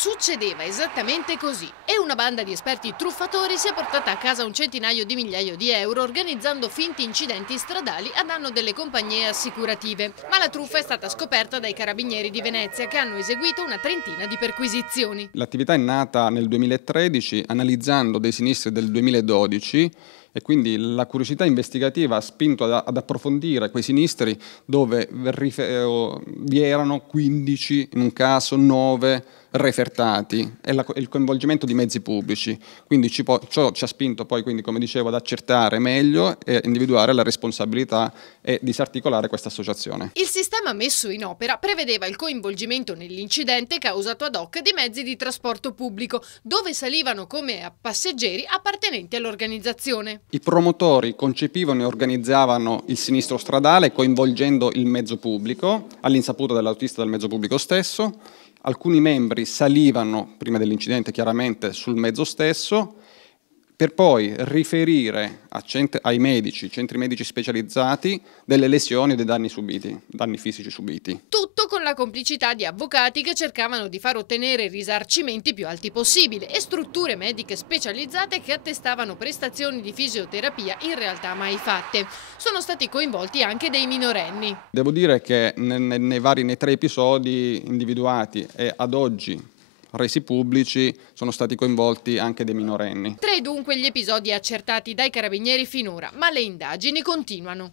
Succedeva esattamente così e una banda di esperti truffatori si è portata a casa un centinaio di migliaia di euro organizzando finti incidenti stradali a danno delle compagnie assicurative. Ma la truffa è stata scoperta dai carabinieri di Venezia che hanno eseguito una trentina di perquisizioni. L'attività è nata nel 2013 analizzando dei sinistri del 2012 e quindi la curiosità investigativa ha spinto ad approfondire quei sinistri dove vi erano 15, in un caso 9 refertati e il coinvolgimento di mezzi pubblici. Quindi ciò ci ha spinto poi, quindi, come dicevo, ad accertare meglio e individuare la responsabilità e disarticolare questa associazione. Il sistema messo in opera prevedeva il coinvolgimento nell'incidente causato ad hoc di mezzi di trasporto pubblico, dove salivano come passeggeri appartenenti all'organizzazione. I promotori concepivano e organizzavano il sinistro stradale coinvolgendo il mezzo pubblico, all'insaputa dell'autista del mezzo pubblico stesso. Alcuni membri salivano, prima dell'incidente chiaramente, sul mezzo stesso, per poi riferire ai medici, centri medici specializzati, delle lesioni e dei danni subiti, danni fisici subiti. Tutto con la complicità di avvocati che cercavano di far ottenere risarcimenti più alti possibile e strutture mediche specializzate che attestavano prestazioni di fisioterapia in realtà mai fatte. Sono stati coinvolti anche dei minorenni. Devo dire che nei 3 episodi individuati e ad oggi resi pubblici sono stati coinvolti anche dei minorenni. 3 dunque gli episodi accertati dai carabinieri finora, ma le indagini continuano.